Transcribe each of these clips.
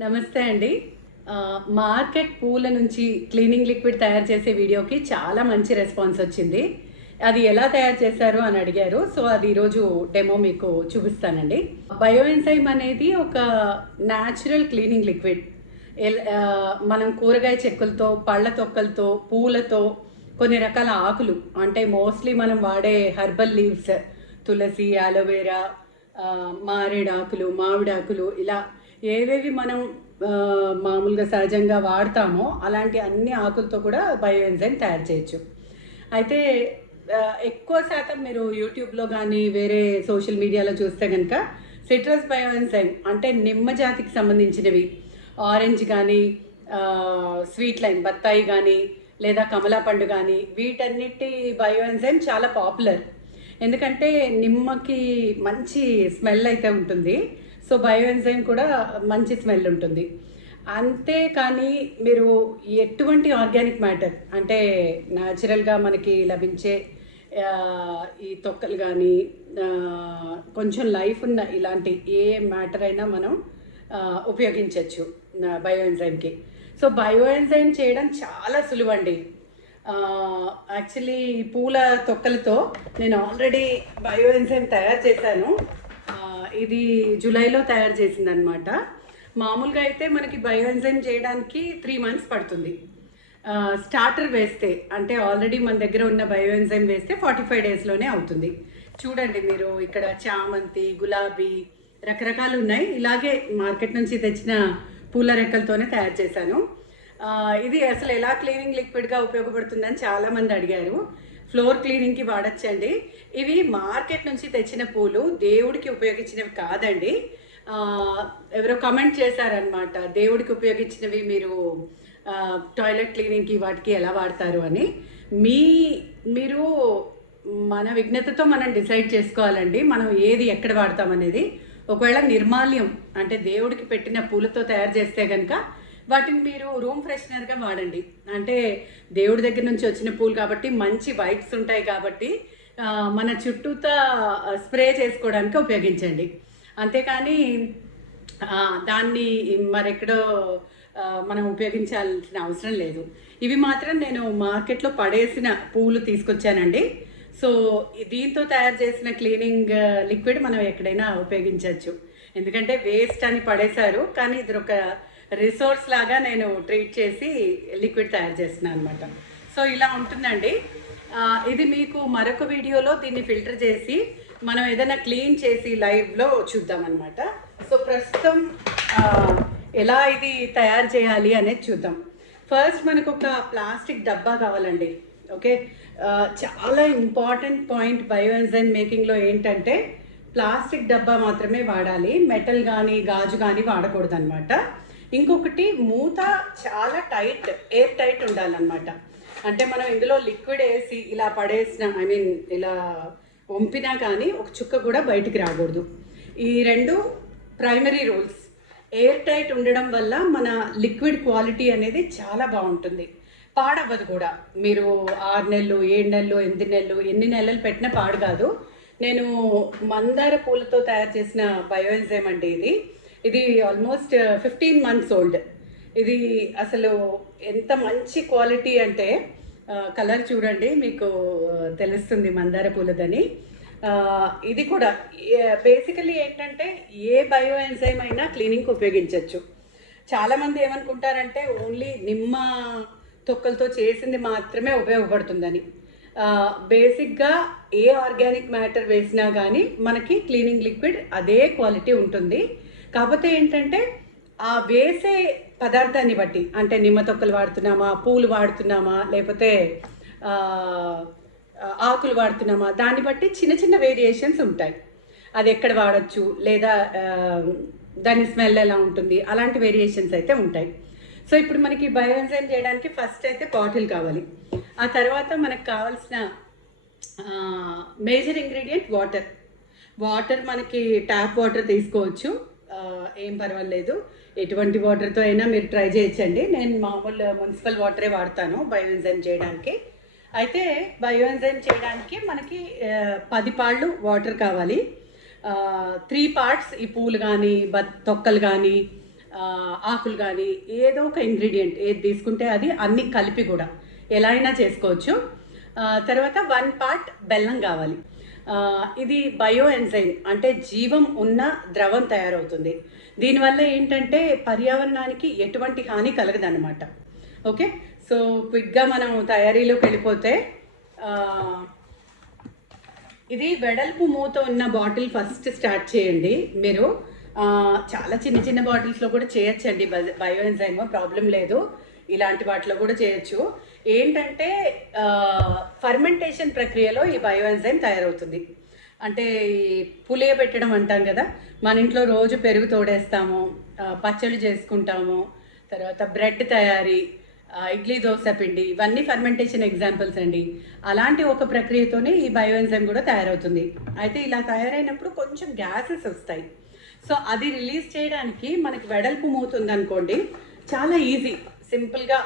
నమస్తే అండి. మార్కెట్ పూల నుంచి క్లీనింగ్ లిక్విడ్ తయారు చేసే వీడియోకి చాలా మంచి రెస్పాన్స్ వచ్చింది. అది ఎలా తయారు చేశారు అని అడిగారు. సో అది ఈరోజు డెమో మీకు చూపిస్తానండి. బయోఎన్సైమ్ అనేది ఒక న్యాచురల్ క్లీనింగ్ లిక్విడ్. ఎల్- మనం కూరగాయ చెక్కులతో పళ్ళ తొక్కలతో పూలతో కొన్ని రకాల ఆకులు అంటే మోస్ట్లీ మనం వాడే హర్బల్ లీవ్స్ తులసి అలోవెరా మారేడాకులు మామిడాకులు ఇలా ఏవేవి మనం మామూలుగా సహజంగా వాడతామో అలాంటి అన్ని ఆకులతో కూడా బయో ఎంజైమ్ తయారు చేయొచ్చు. అయితే ఎక్కువ శాతం మీరు యూట్యూబ్లో కానీ వేరే సోషల్ మీడియాలో చూస్తే కనుక సిట్రస్ బయో ఎంజైమ్ అంటే నిమ్మ జాతికి సంబంధించినవి. ఆరెంజ్ కానీ స్వీట్ లైన్ బత్తాయి కానీ లేదా కమలా పండు కానీ వీటన్నిటి బయో ఎంజైమ్ చాలా పాపులర్. ఎందుకంటే నిమ్మకి మంచి స్మెల్ అయితే ఉంటుంది. సో బయో ఎంజైమ్ కూడా మంచి స్మెల్ ఉంటుంది. అంతే కానీ మీరు ఎటువంటి ఆర్గానిక్ మ్యాటర్ అంటే న్యాచురల్గా మనకి లభించే ఈ తొక్కలు కానీ కొంచెం లైఫ్ ఉన్న ఇలాంటి ఏ మ్యాటర్ అయినా మనం ఉపయోగించవచ్చు బయో ఎంజైమ్కి సో బయో ఎంజైమ్ చేయడం చాలా సులువండి. యాక్చువల్లీ పూల తొక్కలతో నేను ఆల్రెడీ బయో ఎంజైమ్ తయారు చేశాను. ఇది జూలైలో తయారు చేసింది అనమాట మామూలుగా అయితే మనకి బయో ఎంజైమ్ చేయడానికి త్రీ మంత్స్ పడుతుంది. స్టార్టర్ వేస్తే అంటే ఆల్రెడీ మన దగ్గర ఉన్న బయో ఎంజైమ్ వేస్తే ఫార్టీ ఫైవ్ డేస్లోనే అవుతుంది. చూడండి మీరు ఇక్కడ చామంతి గులాబీ రకరకాలు ఉన్నాయి. ఇలాగే మార్కెట్ నుంచి తెచ్చిన పూల రెక్కలతోనే తయారు చేశాను. ఇది అసలు ఎలా క్లీనింగ్ లిక్విడ్గా ఉపయోగపడుతుందని చాలామంది అడిగారు. ఫ్లోర్ క్లీనింగ్కి వాడచ్చండి. ఇవి మార్కెట్ నుంచి తెచ్చిన పూలు దేవుడికి ఉపయోగించినవి కాదండి. ఎవరో కమెంట్ చేశారనమాట దేవుడికి ఉపయోగించినవి మీరు టాయిలెట్ క్లీనింగ్కి వాటికి ఎలా వాడతారు అని. మీ మీరు మన విఘ్నతతో మనం డిసైడ్ చేసుకోవాలండి మనం ఏది ఎక్కడ వాడతాం అనేది ఒకవేళ నిర్మాల్యం అంటే దేవుడికి పెట్టిన పూలతో తయారు చేస్తే కనుక వాటిని మీరు రూమ్ ఫ్రెషనర్గా వాడండి. అంటే దేవుడి దగ్గర నుంచి వచ్చిన పూలు కాబట్టి మంచి వైబ్స్ ఉంటాయి కాబట్టి మన చుట్టూతా స్ప్రే చేసుకోవడానికి ఉపయోగించండి. అంతేకాని దాన్ని మరెక్కడో మనం ఉపయోగించాల్సిన అవసరం లేదు. ఇవి మాత్రం నేను మార్కెట్లో పడేసిన పూలు తీసుకొచ్చానండి. సో దీంతో తయారు చేసిన క్లీనింగ్ లిక్విడ్ మనం ఎక్కడైనా ఉపయోగించవచ్చు. ఎందుకంటే వేస్ట్ అని పడేశారు కానీ ఇది ఒక రిసోర్స్ లాగా నేను ట్రీట్ చేసి లిక్విడ్ తయారు చేస్తున్నాను అనమాట సో ఇలా ఉంటుందండి. ఇది మీకు మరొక వీడియోలో దీన్ని ఫిల్టర్ చేసి మనం ఏదైనా క్లీన్ చేసి లైవ్లో చూద్దామన్నమాట సో ప్రస్తుతం ఎలా ఇది తయారు చేయాలి అనేది చూద్దాం. ఫస్ట్ మనకు ఒక ప్లాస్టిక్ డబ్బా కావాలండి. ఓకే? చాలా ఇంపార్టెంట్ పాయింట్ బయో ఎంజైమ్ మేకింగ్లో ఏంటంటే ప్లాస్టిక్ డబ్బా మాత్రమే వాడాలి. మెటల్ కానీ గాజు కానీ వాడకూడదు అనమాట ఇంకొకటి మూత చాలా టైట్ ఎయిర్ టైట్ ఉండాలన్నమాట. అంటే మనం ఇందులో లిక్విడ్ వేసి ఇలా పడేసిన ఐ మీన్ ఇలా వంపినా కానీ ఒక చుక్క కూడా బయటికి రాకూడదు. ఈ రెండు ప్రైమరీ రూల్స్. ఎయిర్ టైట్ ఉండడం వల్ల మన లిక్విడ్ క్వాలిటీ అనేది చాలా బాగుంటుంది. పాడవ్వదు కూడా. మీరు ఆరు నెలలు ఏడు నెలలు ఎనిమిది నెలలు ఎన్ని నెలలు పెట్టినా పాడు కాదు. నేను మందార పూలతో తయారు చేసిన బయోఎంజైమ్ అండి ఇది. ఇది ఆల్మోస్ట్ ఫిఫ్టీన్ మంత్స్ ఓల్డ్ ఇది అసలు ఎంత మంచి క్వాలిటీ అంటే uh, కలర్ చూడండి మీకు uh, తెలుస్తుంది మందార పూలదని. Uh, ఇది కూడా బేసికలీ ఏంటంటే ఏ బయో ఎంజైమ్ అయినా క్లీనింగ్కి ఉపయోగించవచ్చు చాలామంది ఏమనుకుంటారంటే ఓన్లీ నిమ్మ తొక్కలతో చేసింది మాత్రమే ఉపయోగపడుతుందని. బేసిక్గా ఏ ఆర్గానిక్ మ్యాటర్ వేసినా కానీ మనకి క్లీనింగ్ లిక్విడ్ అదే క్వాలిటీ ఉంటుంది. కాకపోతే ఏంటంటే ఆ వేసే పదార్థాన్ని బట్టి అంటే నిమ్మ తొక్కలు వాడుతున్నామా పూలు వాడుతున్నామా లేకపోతే ఆకులు వాడుతున్నామా దాన్ని బట్టి చిన్న చిన్న వేరియేషన్స్ ఉంటాయి. అది ఎక్కడ వాడచ్చు లేదా దాని స్మెల్ ఎలా ఉంటుంది అలాంటి వేరియేషన్స్ అయితే ఉంటాయి. సో ఇప్పుడు మనకి బయోఎంజైన్ చేయడానికి ఫస్ట్ అయితే బాటిల్ కావాలి. ఆ తర్వాత మనకు కావాల్సిన మేజర్ ఇంగ్రీడియంట్ వాటర్ వాటర్ మనకి ట్యాప్ వాటర్ తీసుకోవచ్చు. ఏం పర్వాలేదు. ఎటువంటి వాటర్తో అయినా మీరు ట్రై చేయొచ్చండి. నేను మామూలు మున్సిపల్ వాటరే వాడతాను బయోఎంజైమ్ చేయడానికి. అయితే బయోఎంజైమ్ చేయడానికి మనకి పది పాళ్ళు వాటర్ కావాలి. త్రీ పార్ట్స్ ఈ పూలు కానీ బ తొక్కలు కానీ ఆకులు కానీ ఏదో ఒక ఇంగ్రీడియంట్ ఏది తీసుకుంటే అది అన్ని కలిపి కూడా. ఎలా అయినా చేసుకోవచ్చు. తర్వాత వన్ పార్ట్ బెల్లం కావాలి. ఇది బయో ఎంజైమ్ అంటే జీవం ఉన్న ద్రవం తయారవుతుంది. దీనివల్ల ఏంటంటే పర్యావరణానికి ఎటువంటి హాని కలగదన్నమాట. ఓకే? సో క్విక్గా మనం తయారీలోకి వెళ్ళిపోతే ఇది వెడల్పు మూత ఉన్న బాటిల్ ఫస్ట్ స్టార్ట్ చేయండి మీరు. చాలా చిన్న చిన్న బాటిల్స్లో కూడా చేయొచ్చండి. బయో ఎంజైమ్ ప్రాబ్లం లేదు. ఇలాంటి వాటిలో కూడా చేయొచ్చు. ఏంటంటే ఫర్మెంటేషన్ ప్రక్రియలో ఈ బయో ఎంజైమ్ తయారవుతుంది. అంటే ఈ పులియ పెట్టడం అంటాం కదా మన ఇంట్లో రోజు పెరుగు తోడేస్తాము పచ్చళ్ళు చేసుకుంటాము తర్వాత బ్రెడ్ తయారీ ఇడ్లీ దోశ పిండి ఇవన్నీ ఫర్మెంటేషన్ ఎగ్జాంపుల్స్ అండి. అలాంటి ఒక ప్రక్రియతోనే ఈ బయో ఎంజైమ్ కూడా తయారవుతుంది. అయితే ఇలా తయారైనప్పుడు కొంచెం గ్యాసెస్ వస్తాయి. సో అది రిలీజ్ చేయడానికి మనకి వెడల్పు మూతుంది అనుకోండి చాలా ఈజీ సింపుల్గా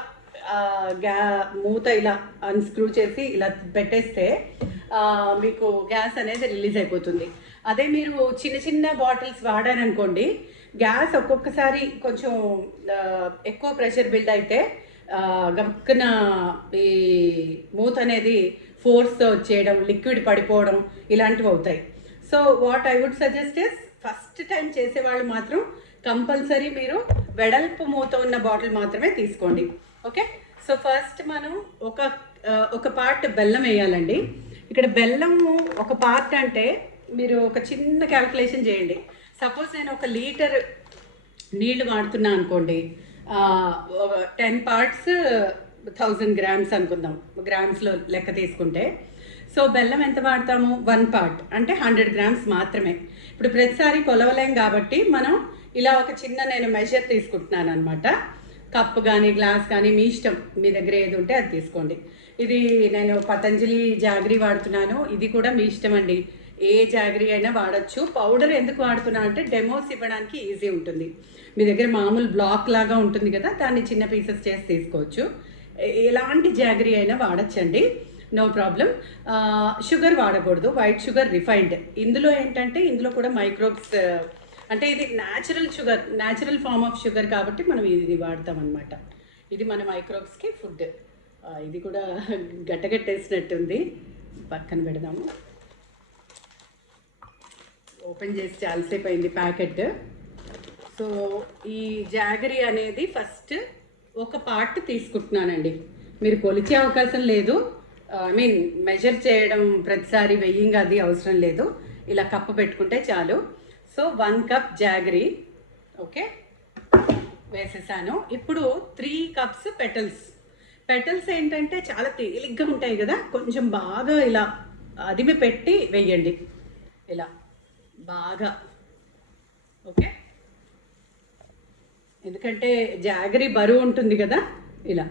గ్యా మూత ఇలా అన్స్క్రూ చేసి ఇలా పెట్టేస్తే మీకు గ్యాస్ అనేది రిలీజ్ అయిపోతుంది. అదే మీరు చిన్న చిన్న బాటిల్స్ వాడారనుకోండి గ్యాస్ ఒక్కొక్కసారి కొంచెం ఎక్కువ ప్రెషర్ బిల్డ్ అయితే ఆ, ఈ మూత అనేది ఫోర్స్తో వచ్చేయడం లిక్విడ్ పడిపోవడం ఇలాంటివి అవుతాయి. So what I would suggest is first time చేసేవాళ్ళు మాత్రం కంపల్సరీ మీరు వెడల్పు మూత ఉన్న బాటిల్ మాత్రమే తీసుకోండి. ఓకే? సో ఫస్ట్ మనం ఒక ఒక పార్ట్ బెల్లం వేయాలండి. ఇక్కడ బెల్లము ఒక పార్ట్ అంటే మీరు ఒక చిన్న క్యాల్కులేషన్ చేయండి. సపోజ్ నేను ఒక లీటర్ నీళ్ళు వాడుతున్నా అనుకోండి టెన్ పార్ట్స్ థౌజండ్ గ్రామ్స్ అనుకుందాం గ్రామ్స్లో లెక్క తీసుకుంటే. సో బెల్లం ఎంత వాడతాము? వన్ పార్ట్ అంటే హండ్రెడ్ గ్రామ్స్ మాత్రమే. ఇప్పుడు ప్రతిసారి కొలవలేం కాబట్టి మనం ఇలా ఒక చిన్న నేను మెజర్ తీసుకుంటున్నాను అనమాట కప్ కానీ గ్లాస్ కానీ మీ ఇష్టం. మీ దగ్గర ఏది ఉంటే అది తీసుకోండి. ఇది నేను పతంజలి జాగరీ వాడుతున్నాను. ఇది కూడా మీ ఇష్టం అండి ఏ జాగరీ అయినా వాడచ్చు. పౌడర్ ఎందుకు వాడుతున్నా అంటే డెమోస్ ఇవ్వడానికి ఈజీ ఉంటుంది. మీ దగ్గర మామూలు బ్లాక్ లాగా ఉంటుంది కదా దాన్ని చిన్న పీసెస్ చేసి తీసుకోవచ్చు. ఎలాంటి జాగరీ అయినా వాడచ్చండి. నో ప్రాబ్లం షుగర్ వాడకూడదు. వైట్ షుగర్ రిఫైన్డ్ ఇందులో ఏంటంటే ఇందులో కూడా మైక్రోబ్స్ అంటే ఇది natural sugar natural form of sugar కాబట్టి మనం ఇది వాడతాం అనమాట ఇది మన మైక్రోబ్స్కి ఫుడ్ ఇది కూడా గట్టగట్టేసినట్టుంది. పక్కన పెడదాము. ఓపెన్ చేసి చాలాసేపు అయింది ప్యాకెట్. సో ఈ జాగరీ అనేది ఫస్ట్ ఒక పార్ట్ తీసుకుంటున్నానండి. మీరు కొలిచే అవకాశం లేదు. ఐ మీన్ మెజర్ చేయడం ప్రతిసారి వెయ్యింగ్ అది అవసరం లేదు. ఇలా కప్పు పెట్టుకుంటే చాలు. So one cup jaggery. Okay. వేసేసాను. ఇప్పుడు త్రీ కప్స్ పెటల్స్. పెటల్స్ ఏంటంటే చాలా తేలిగ్గా ఉంటాయి కదా కొంచెం బాగా ఇలా అదిమి పెట్టి వెయ్యండి ఇలా బాగా. ఓకే. ఎందుకంటే జాగరీ బరువు ఉంటుంది కదా ఇలా.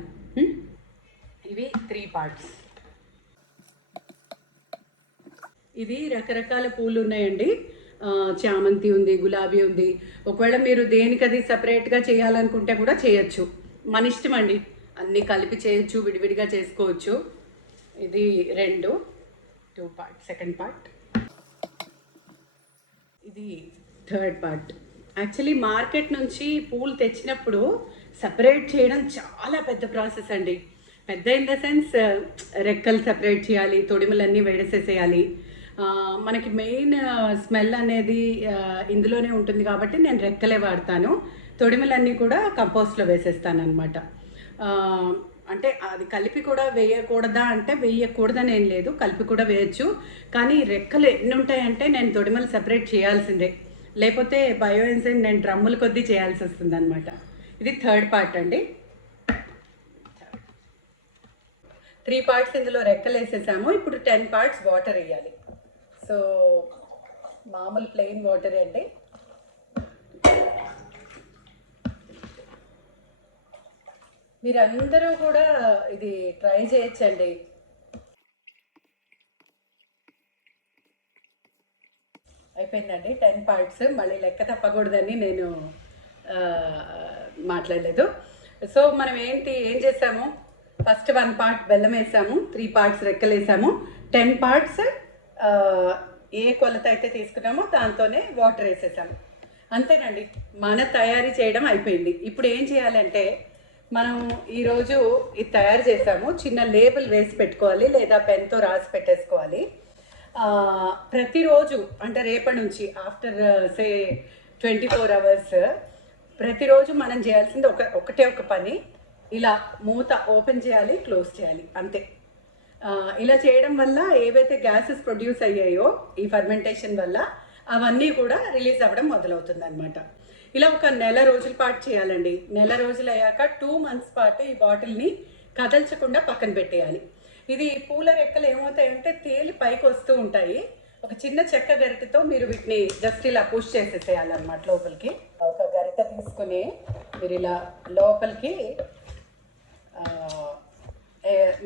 ఇవి త్రీ పార్ట్స్. ఇది రకరకాల పూలు ఉన్నాయండి. చామంతి ఉంది గులాబీ ఉంది. ఒకవేళ మీరు దేనికది సపరేట్గా చేయాలనుకుంటే కూడా చేయొచ్చు. మన ఇష్టం అండి. అన్నీ కలిపి చేయొచ్చు విడివిడిగా చేసుకోవచ్చు. ఇది రెండు. టూ పార్ట్ సెకండ్ పార్ట్ ఇది థర్డ్ పార్ట్ యాక్చువల్లీ మార్కెట్ నుంచి పూలు తెచ్చినప్పుడు సపరేట్ చేయడం చాలా పెద్ద ప్రాసెస్ అండి. పెద్ద ఇన్ ద సెన్స్ రెక్కలు సపరేట్ చేయాలి తొడిమలన్నీ వేడేసేసేయాలి. మనకి మెయిన్ స్మెల్ అనేది ఇందులోనే ఉంటుంది కాబట్టి నేను రెక్కలే వాడతాను. తొడిమలన్నీ కూడా కంపోస్ట్లో వేసేస్తాను అనమాట అంటే అది కలిపి కూడా వేయకూడదా అంటే వేయకూడదని ఏం లేదు కలిపి కూడా వేయచ్చు. కానీ రెక్కలు ఎన్ని ఉంటాయంటే నేను తొడిమలు సెపరేట్ చేయాల్సిందే. లేకపోతే బయో నేను డ్రమ్ముల కొద్దీ చేయాల్సి వస్తుంది అనమాట ఇది థర్డ్ పార్ట్ అండి. త్రీ పార్ట్స్ ఇందులో రెక్కలు వేసేసాము. ఇప్పుడు టెన్ పార్ట్స్ వాటర్ వేయాలి. సో మామూలు ప్లెయిన్ వాటర్ అండి. మీరందరూ కూడా ఇది ట్రై చేయొచ్చండి. అయిపోయిందండి టెన్ పార్ట్స్ మళ్ళీ లెక్క తప్పకూడదని నేను మాట్లాడలేదు. సో మనం ఏంటి ఏం చేసాము? ఫస్ట్ వన్ పార్ట్ బెల్లం వేసాము త్రీ పార్ట్స్ రెక్కలు వేసాము టెన్ పార్ట్స్ ఏ కొలత అయితే తీసుకున్నామో దాంతోనే వాటర్ వేసేసాము. అంతేనండి. మన తయారీ చేయడం అయిపోయింది. ఇప్పుడు ఏం చేయాలంటే మనం ఈరోజు ఇది తయారు చేసాము. చిన్న లేబుల్ వేసి పెట్టుకోవాలి లేదా పెన్తో రాసి పెట్టేసుకోవాలి. ప్రతిరోజు అంటే రేపటి నుంచి after say twenty four hours ప్రతిరోజు మనం చేయాల్సింది ఒక ఒకటే ఒక పని. ఇలా మూత ఓపెన్ చేయాలి క్లోజ్ చేయాలి. అంతే. ఇలా చేయడం వల్ల ఏవైతే గ్యాసెస్ ప్రొడ్యూస్ అయ్యాయో ఈ ఫర్మెంటేషన్ వల్ల అవన్నీ కూడా రిలీజ్ అవ్వడం మొదలవుతుంది అనమాట ఇలా ఒక నెల రోజుల పాటు చేయాలండి. నెల రోజులు అయ్యాక టూ మంత్స్ పాటు ఈ బాటిల్ని కదల్చకుండా పక్కన పెట్టేయాలి. ఇది పూల రెక్కలు ఏమవుతాయంటే తేలి పైకి వస్తూ ఉంటాయి. ఒక చిన్న చెక్క గరిటతో మీరు వీటిని జస్ట్ ఇలా పుష్ చేసేసేయాలన్నమాట లోపలికి. ఒక గరిట తీసుకుని మీరు ఇలా లోపలికి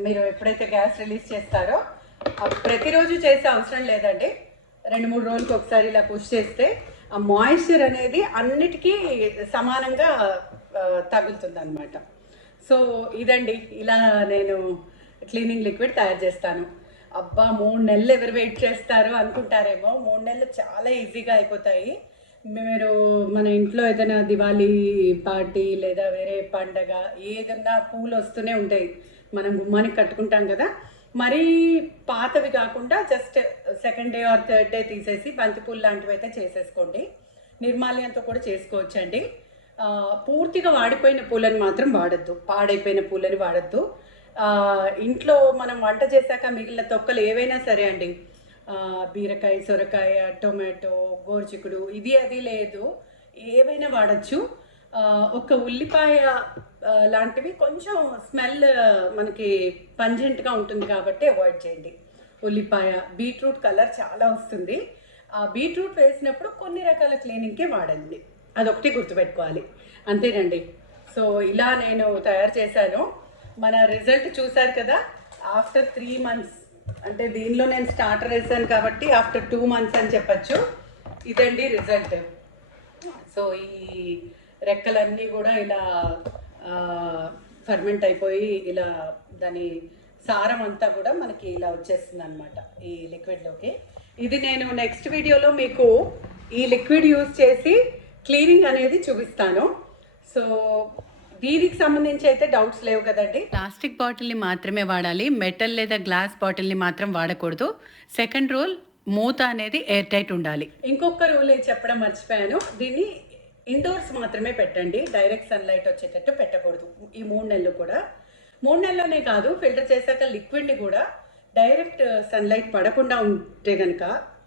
మీరు ఎప్పుడైతే గ్యాస్ రిలీజ్ చేస్తారో ప్రతిరోజు చేసే అవసరం లేదండి. రెండు మూడు రోజులకి ఒకసారి ఇలా పుష్ చేస్తే ఆ మాయిశ్చర్ అనేది అన్నిటికీ సమానంగా తగులుతుంది అనమాట సో ఇదండి. ఇలా నేను క్లీనింగ్ లిక్విడ్ తయారు చేస్తాను. అబ్బా మూడు నెలలు ఎవరు వెయిట్ చేస్తారు అనుకుంటారేమో. మూడు నెలలు చాలా ఈజీగా అయిపోతాయి. మీరు మన ఇంట్లో ఏదైనా దివాళీ పార్టీ లేదా వేరే పండగ ఏదన్నా పూలు వస్తూనే ఉంటాయి. మనం గుమ్మానికి కట్టుకుంటాం కదా మరీ పాతవి కాకుండా just second day or third day తీసేసి బంతిపూలు లాంటివి అయితే చేసేసుకోండి. నిర్మాల్యంతో కూడా చేసుకోవచ్చండి. పూర్తిగా వాడిపోయిన పూలను మాత్రం వాడద్దు. పాడైపోయిన పూలని వాడద్దు. ఇంట్లో మనం వంట చేశాక మిగిలిన తొక్కలు ఏవైనా సరే అండి బీరకాయ సొరకాయ టొమాటో గోరుచిక్కుడు ఇది అది లేదు. ఏవైనా వాడచ్చు. ఒక ఉల్లిపాయ లాంటివి కొంచెం స్మెల్ మనకి పంజెంట్గా ఉంటుంది కాబట్టి అవాయిడ్ చేయండి. ఉల్లిపాయ బీట్రూట్ కలర్ చాలా వస్తుంది. ఆ బీట్రూట్ వేసినప్పుడు కొన్ని రకాల క్లీనింగ్కే వాడండి. అదొకటి గుర్తుపెట్టుకోవాలి. అంతేనండి. సో ఇలా నేను తయారు చేశాను. మన రిజల్ట్ చూశారు కదా ఆఫ్టర్ త్రీ మంత్స్ అంటే దీనిలో నేను స్టార్టర్ వేసాను కాబట్టి ఆఫ్టర్ టూ మంత్స్ అని చెప్పచ్చు. ఇదండి రిజల్ట్ సో ఈ రెక్కలన్నీ కూడా ఇలా ఫర్మెంట్ అయిపోయి ఇలా దాని సారం అంతా కూడా మనకి ఇలా వచ్చేస్తుంది అనమాట ఈ లిక్విడ్లోకి ఇది నేను నెక్స్ట్ వీడియోలో మీకు ఈ లిక్విడ్ యూజ్ చేసి క్లీనింగ్ అనేది చూపిస్తాను. సో దీనికి సంబంధించి అయితే డౌట్స్ లేవు కదండి. ప్లాస్టిక్ బాటిల్ని మాత్రమే వాడాలి. మెటల్ లేదా గ్లాస్ బాటిల్ని మాత్రం వాడకూడదు. సెకండ్ రూల్ మూత అనేది ఎయిర్ టైట్ ఉండాలి. ఇంకొక రూల్ చెప్పడం మర్చిపోయాను. దీన్ని ఇండోర్స్ మాత్రమే పెట్టండి. డైరెక్ట్ సన్లైట్ వచ్చేటట్టు పెట్టకూడదు. ఈ మూడు నెలలు కూడా. మూడు నెలలోనే కాదు ఫిల్టర్ చేశాక లిక్విడ్ని కూడా డైరెక్ట్ సన్లైట్ పడకుండా ఉంటే కనుక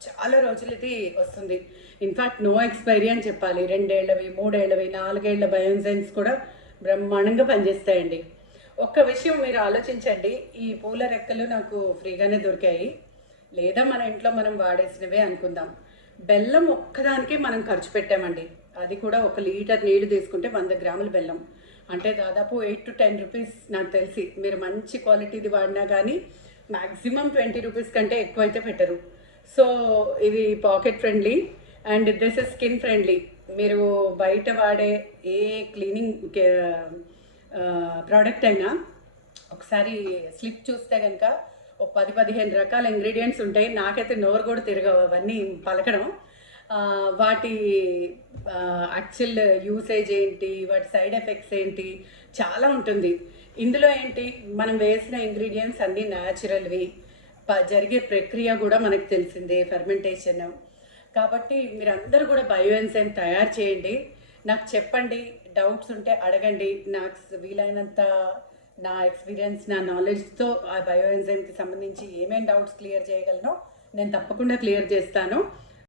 చాలా రోజులది వస్తుంది. ఇన్ఫాక్ట్ నో ఎక్స్పైరీ అని చెప్పాలి. రెండేళ్ళవి మూడేళ్ళవి నాలుగేళ్ళ బయోన్సైన్స్ కూడా బ్రహ్మాండంగా పనిచేస్తాయండి. ఒక్క విషయం మీరు ఆలోచించండి. ఈ పూల రెక్కలు నాకు ఫ్రీగానే దొరికాయి. లేదా మన ఇంట్లో మనం వాడేసినవే అనుకుందాం. బెల్లం ఒక్కదానికి మనం ఖర్చు పెట్టామండి. అది కూడా ఒక లీటర్ నీళ్ళు తీసుకుంటే వంద గ్రాముల బెల్లం. అంటే దాదాపు ఎయిట్ టు టెన్ రూపీస్ నాకు తెలిసి. మీరు మంచి క్వాలిటీది వాడినా కానీ మ్యాక్సిమం ట్వంటీ రూపీస్ కంటే ఎక్కువ అయితే పెట్టరు. సో ఇది pocket friendly and this is skin friendly. మీరు బయట వాడే ఏ క్లీనింగ్ ప్రోడక్ట్ అయినా ఒకసారి స్లిప్ చూస్తే కనుక ఒక పది పదిహేను రకాల ఇంగ్రీడియంట్స్ ఉంటాయి. నాకైతే నోరు కూడా తిరగవు. అవన్నీ పలకడం. వాటి యాక్చువల్ యూసేజ్ ఏంటి వాటి సైడ్ ఎఫెక్ట్స్ ఏంటి చాలా ఉంటుంది. ఇందులో ఏంటి మనం వేసిన ఇంగ్రీడియంట్స్ అన్నీ న్యాచురల్వి ప- జరిగే ప్రక్రియ కూడా మనకు తెలిసిందే ఫెర్మెంటేషన్ కాబట్టి మీరందరూ కూడా బయో ఎన్సైమ్ తయారు చేయండి. నాకు చెప్పండి డౌట్స్ ఉంటే అడగండి. నాకు వీలైనంత నా ఎక్స్పీరియన్స్ నా నాలెడ్జ్తో ఆ బయో ఎంజైమ్కి సంబంధించి ఏమేమి డౌట్స్ క్లియర్ చేయగలనో నేను తప్పకుండా క్లియర్ చేస్తాను.